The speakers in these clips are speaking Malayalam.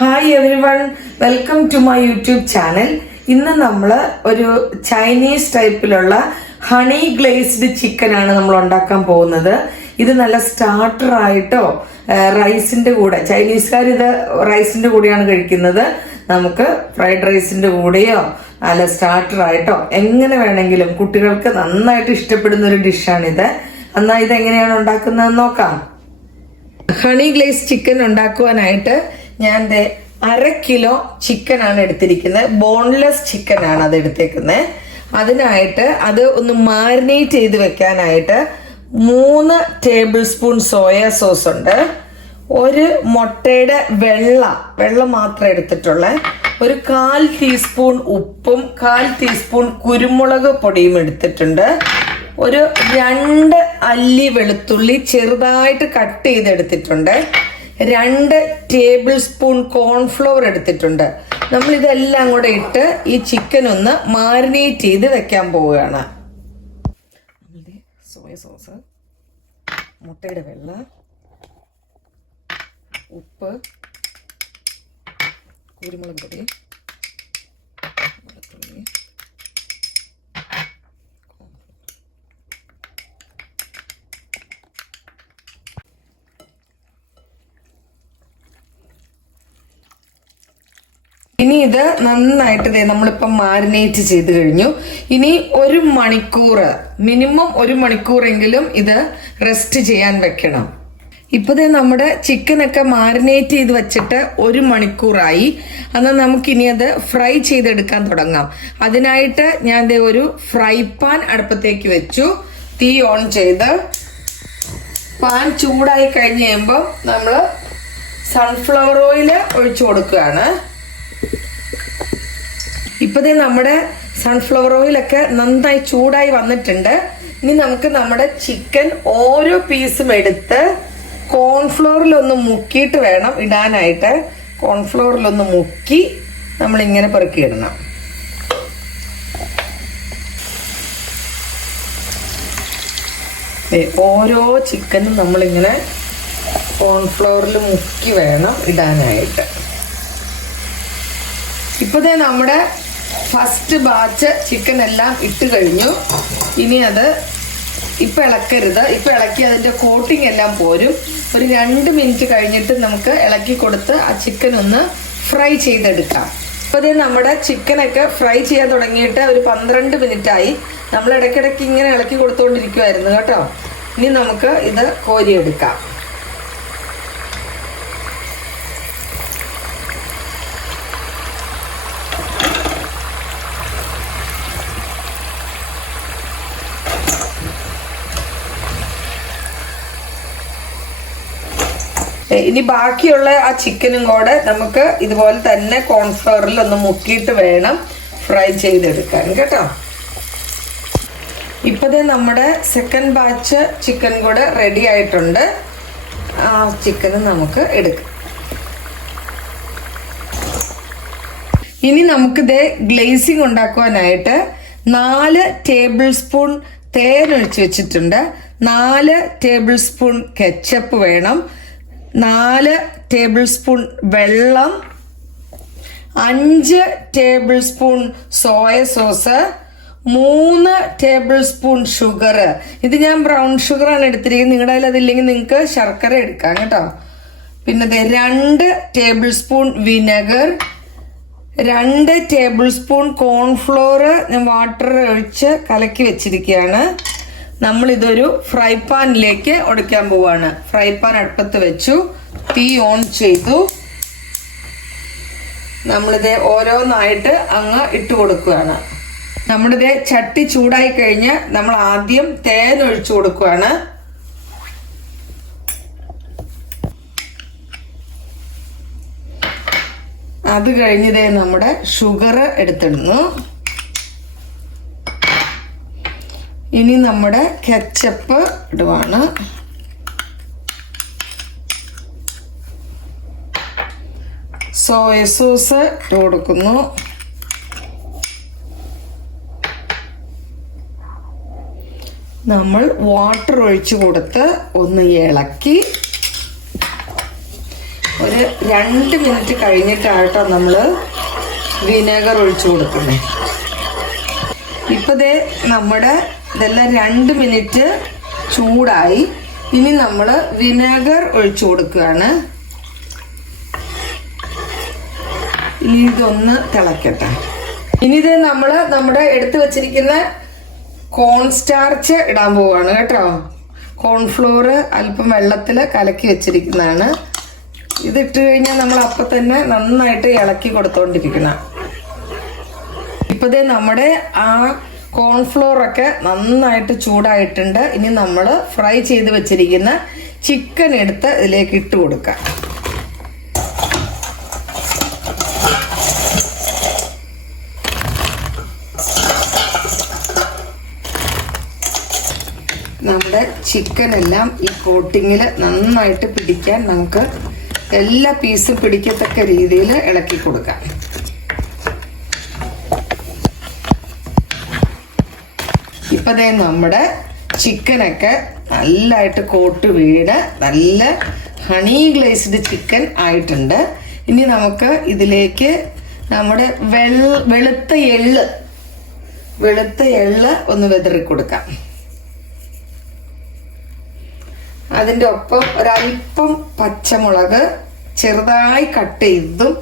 Hi everyone, welcome to my YouTube channel. ഇന്ന് നമ്മൾ ഒരു ചൈനീസ് ടൈപ്പിലുള്ള ഹണി ഗ്ലേസ്ഡ് ചിക്കൻ ആണ് നമ്മൾ ഉണ്ടാക്കാൻ പോകുന്നത്. ഇത് നല്ല സ്റ്റാർട്ടർ ആയിട്ടോ റൈസിന്റെ കൂടെ, ചൈനീസുകാർ ഇത് റൈസിന്റെ കൂടെയാണ് കഴിക്കുന്നത്. നമുക്ക് ഫ്രൈഡ് റൈസിന്റെ കൂടെയോ അല്ല സ്റ്റാർട്ടർ ആയിട്ടോ എങ്ങനെ വേണമെങ്കിലും കുട്ടികൾക്ക് നന്നായിട്ട് ഇഷ്ടപ്പെടുന്ന ഒരു ഡിഷാണിത്. എന്നാൽ ഇത് എങ്ങനെയാണ് ഉണ്ടാക്കുന്നതെന്ന് നോക്കാം. ഹണി ഗ്ലേസ് ചിക്കൻ ഉണ്ടാക്കുവാനായിട്ട് ഞാൻ 1/2 കിലോ ചിക്കൻ ആണ് എടുത്തിരിക്കുന്നത്. ബോൺലെസ് ചിക്കൻ ആണ് അത് എടുത്തേക്കുന്നത്. അതിനായിട്ട് അത് ഒന്ന് മാരിനേറ്റ് ചെയ്ത് വെക്കാനായിട്ട് 3 ടേബിൾ സ്പൂൺ സോയ സോസ് ഉണ്ട്. ഒരു മുട്ടയുടെ വെള്ള മാത്രം എടുത്തിട്ടുള്ള ഒരു 1/4 ടീസ്പൂൺ ഉപ്പും 1/4 ടീസ്പൂൺ കുരുമുളക് പൊടിയും എടുത്തിട്ടുണ്ട്. ഒരു 2 അല്ലി വെളുത്തുള്ളി ചെറുതായിട്ട് കട്ട് ചെയ്തെടുത്തിട്ടുണ്ട്. 2 ടേബിൾ സ്പൂൺ കോൺഫ്ലവർ എടുത്തിട്ടുണ്ട്. നമ്മൾ ഇതെല്ലാം കൂടെ ഇട്ട് ഈ ചിക്കൻ ഒന്ന് മാരിനേറ്റ് ചെയ്ത് വെക്കാൻ പോവുകയാണ്. സോയ സോസ്, മുട്ടയുടെ വെള്ള, ഉപ്പ്, കുരുമുളക് പൊടി, വെളുത്തുള്ളി, ഇനി ഇത് നന്നായിട്ട് നമ്മളിപ്പം മാരിനേറ്റ് ചെയ്ത് കഴിഞ്ഞു. ഇനി 1 മണിക്കൂർ, മിനിമം 1 മണിക്കൂറെങ്കിലും ഇത് റെസ്റ്റ് ചെയ്യാൻ വെക്കണം. ഇപ്പൊ നമ്മുടെ ചിക്കനൊക്കെ മാരിനേറ്റ് ചെയ്ത് വെച്ചിട്ട് 1 മണിക്കൂറായി. എന്നാൽ നമുക്കിനി അത് ഫ്രൈ ചെയ്തെടുക്കാൻ തുടങ്ങാം. അതിനായിട്ട് ഞാൻ ഒരു ഫ്രൈ പാൻ അടുപ്പത്തേക്ക് വെച്ചു. തീ ഓൺ ചെയ്ത് പാൻ ചൂടായി കഴിഞ്ഞ് കഴിയുമ്പോൾ നമ്മൾ സൺഫ്ലവർ ഓയിൽ ഒഴിച്ചു കൊടുക്കുകയാണ്. ഇപ്പതേ നമ്മുടെ സൺഫ്ലവർ ഓയിലൊക്കെ നന്നായി ചൂടായി വന്നിട്ടുണ്ട്. ഇനി നമുക്ക് നമ്മുടെ ചിക്കൻ ഓരോ പീസും എടുത്ത് കോൺഫ്ലോറിലൊന്ന് മുക്കിയിട്ട് വേണം ഇടാനായിട്ട്. കോൺഫ്ലോറിലൊന്ന് മുക്കി നമ്മളിങ്ങനെ പെറുക്കിയിടണം. ഓരോ ചിക്കനും നമ്മളിങ്ങനെ കോൺഫ്ലോറിൽ മുക്കി വേണം ഇടാനായിട്ട്. ഇപ്പതേ നമ്മുടെ ഫസ്റ്റ് ബാച്ച് ചിക്കൻ എല്ലാം ഇട്ട് കഴിഞ്ഞു. ഇനി അത് ഇപ്പം ഇളക്കരുത്. ഇപ്പം ഇളക്കി അതിൻ്റെ കോട്ടിങ് എല്ലാം പോരും. ഒരു 2 മിനിറ്റ് കഴിഞ്ഞിട്ട് നമുക്ക് ഇളക്കി കൊടുത്ത് ആ ചിക്കൻ ഒന്ന് ഫ്രൈ ചെയ്തെടുക്കാം. അപ്പോൾ നമ്മുടെ ചിക്കനൊക്കെ ഫ്രൈ ചെയ്യാൻ തുടങ്ങിയിട്ട് ഒരു 12 മിനിറ്റായി. നമ്മൾ ഇടയ്ക്കിടയ്ക്ക് ഇങ്ങനെ ഇളക്കി കൊടുത്തുകൊണ്ടിരിക്കുമായിരുന്നു കേട്ടോ. ഇനി നമുക്ക് ഇത് കോരിയെടുക്കാം. ഇനി ബാക്കിയുള്ള ആ ചിക്കനും കൂടെ നമുക്ക് ഇതുപോലെ തന്നെ കോൺഫ്ലവറിൽ ഒന്ന് മുക്കിയിട്ട് വേണം ഫ്രൈ ചെയ്തെടുക്കാൻ കേട്ടോ. ഇപ്പതേ നമ്മുടെ സെക്കൻഡ് ബാച്ച് ചിക്കൻ കൂടെ റെഡി ആയിട്ടുണ്ട്. ആ ചിക്കന് നമുക്ക് എടുക്കാം. ഇനി നമുക്കിത് ഗ്ലേസിങ് ഉണ്ടാക്കുവാനായിട്ട് 4 ടേബിൾ സ്പൂൺ തേൻ ഒഴിച്ച് വെച്ചിട്ടുണ്ട്. 4 ടേബിൾ സ്പൂൺ കെച്ചപ്പ് വേണം. 4 ടേബിൾ സ്പൂൺ വെള്ളം, 5 table spoon soya sauce, 3 table spoon sugar. ഇത് ഞാൻ ബ്രൗൺ ഷുഗറാണ് എടുത്തിരിക്കുന്നത്. നിങ്ങളുടെ കയ്യിൽ അതില്ലെങ്കിൽ നിങ്ങൾക്ക് ശർക്കര എടുക്കാം കേട്ടോ. പിന്നെ 2 table spoon vinegar, 2 table spoon cornflour ഞാൻ വാട്ടർ ഒഴിച്ച് കലക്കി വെച്ചിരിക്കുകയാണ്. നമ്മളിതൊരു ഫ്രൈ പാനിലേക്ക് ഒടിക്കാൻ പോവാണ്. ഫ്രൈ പാൻ അടുപ്പത്ത് വെച്ചു, തീ ഓൺ ചെയ്തു. നമ്മളിത് ഓരോന്നായിട്ട് അങ്ങ് ഇട്ട് കൊടുക്കുകയാണ്. നമ്മുടെ ചട്ടി ചൂടായി കഴിഞ്ഞ് നമ്മൾ ആദ്യം തേൻ ഒഴിച്ചു കൊടുക്കുകയാണ്. അത് കഴിഞ്ഞതേ നമ്മുടെ ഷുഗർ എടുത്തിടുന്നു. ഇനി നമ്മുടെ കെച്ചപ്പ് ഇടുവാണ്. സോയ സോസ് ഇട്ട് കൊടുക്കുന്നു. നമ്മൾ വാട്ടർ ഒഴിച്ചു കൊടുത്ത് ഒന്ന് ഇളക്കി ഒരു ഒരു 2 മിനിറ്റ് കഴിഞ്ഞിട്ടാട്ടോ നമ്മൾ വിനെഗർ ഒഴിച്ചു കൊടുക്കുന്നത്. ഇപ്പം നമ്മുടെ ഇതെല്ലാം 2 മിനിറ്റ് ചൂടായി. ഇനി നമ്മൾ വിനെഗർ ഒഴിച്ചു കൊടുക്കുകയാണ്. ഇനി ഇതൊന്ന് തിളക്കട്ടെ. ഇനി ഇത് നമ്മൾ നമ്മുടെ എടുത്തു വച്ചിരിക്കുന്ന കോൺ സ്റ്റാർച്ച് ഇടാൻ പോവാണ് കേട്ടോ. കോൺഫ്ലോർ അല്പം വെള്ളത്തിൽ കലക്കി വെച്ചിരിക്കുന്നതാണ്. ഇതിട്ട് കഴിഞ്ഞാൽ നമ്മൾ അപ്പം തന്നെ നന്നായിട്ട് ഇളക്കി കൊടുത്തോണ്ടിരിക്കണം. ഇപ്പതേ നമ്മുടെ ആ കോൺഫ്ലോറൊക്കെ നന്നായിട്ട് ചൂടായിട്ടുണ്ട്. ഇനി നമ്മൾ ഫ്രൈ ചെയ്ത് വെച്ചിരിക്കുന്ന ചിക്കൻ എടുത്ത് ഇതിലേക്ക് ഇട്ട് കൊടുക്കാം. നമ്മുടെ ചിക്കൻ എല്ലാം ഈ കോട്ടിങ്ങിൽ നന്നായിട്ട് പിടിക്കാൻ നമുക്ക് എല്ലാ പീസും പിടിക്കത്തക്ക രീതിയിൽ ഇളക്കി കൊടുക്കാം. ഇപ്പതേ നമ്മുടെ ചിക്കനൊക്കെ നല്ലതായിട്ട് കോട്ട് വീട് നല്ല ഹണി ഗ്ലേസ്ഡ് ചിക്കൻ ആയിട്ടുണ്ട്. ഇനി നമുക്ക് ഇതിലേക്ക് നമ്മുടെ വെളുത്ത എള്ള് ഒന്ന് വിതറി കൊടുക്കാം. അതിൻ്റെ ഒപ്പം ഒരല്പം പച്ചമുളക് ചെറുതായി കട്ട് ചെയ്തും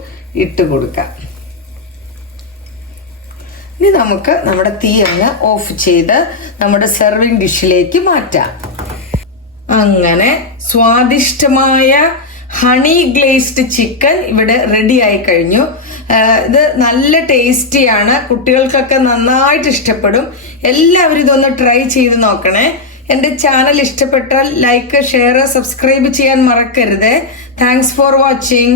ഇട്ട് കൊടുക്കാം. ഇനി നമുക്ക് നമ്മുടെ തീ അങ്ങ് ഓഫ് ചെയ്ത് നമ്മുടെ സെർവിങ് ഡിഷിലേക്ക് മാറ്റാം. അങ്ങനെ സ്വാദിഷ്ടമായ ഹണി ഗ്ലേസ്ഡ് ചിക്കൻ ഇവിടെ റെഡി ആയി കഴിഞ്ഞു. ഇത് നല്ല ടേസ്റ്റിയാണ്. കുട്ടികൾക്കൊക്കെ നന്നായിട്ട് ഇഷ്ടപ്പെടും. എല്ലാവരും ഇതൊന്ന് ട്രൈ ചെയ്ത് നോക്കണേ. എൻ്റെ ചാനൽ ഇഷ്ടപ്പെട്ടാൽ ലൈക്ക്, ഷെയർ, സബ്സ്ക്രൈബ് ചെയ്യാൻ മറക്കരുത്. Thanks for watching.